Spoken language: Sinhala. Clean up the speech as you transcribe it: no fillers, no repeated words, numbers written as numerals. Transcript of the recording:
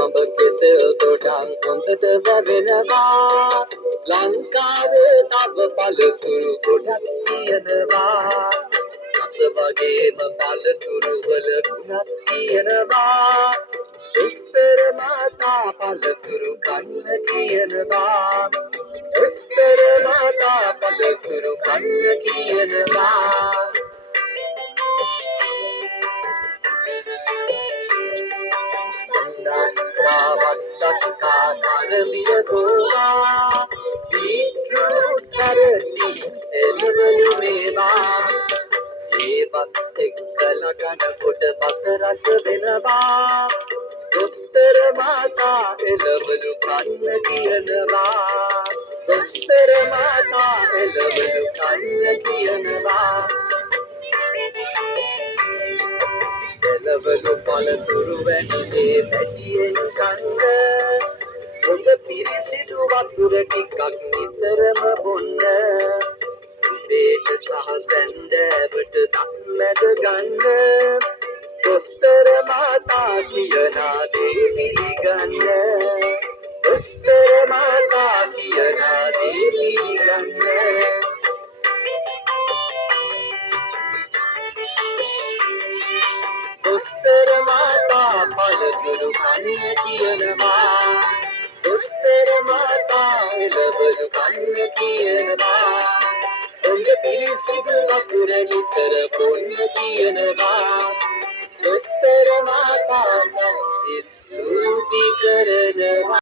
වඹ කෙසෙල් තොටන් හොඳට වැවෙනවා ලංකාවේ තව පළතුරු ගොඩක් තියෙනවා රස වගේම පළතුරු වල ගුණක් තියෙනවා දොස්තර මාතා පළතුරු කන්න කියනවා දොස්තර මාතා පළතුරු කන්න කියනවා කරවිරකෝවා බීට්‍රූට් කැරට්ස් එළවලු මේවා ඒවත් එක්කලා කනකොට බත රස වෙනවා දොස්තර මාතා එළවලු කන්න කියනවා දොස්තර මාතා එළවලු කන්න කියනවා එළවලු පළතුරු වැනි මේ පැටියෙන් කන්න හොඳ පිරිසිදු වතුර ටිකක් නිතරම බොන්න උදේට සහ සැන්දෑවට දත් මැද ගන්න දොස්තර මාතා කියන දේ පිළිගන්න දොස්තර මාතා කියන දේ පිළිගන්න දොස්තර මාතා පළතුරු කන්න කියනවා දොස්තර මාතා එළවලු කන්න කියනවා හොඳ පිරිසිදු වතුර නිතර බොන්න කියනවා දොස්තර මාතාට ස්තුති කරනවා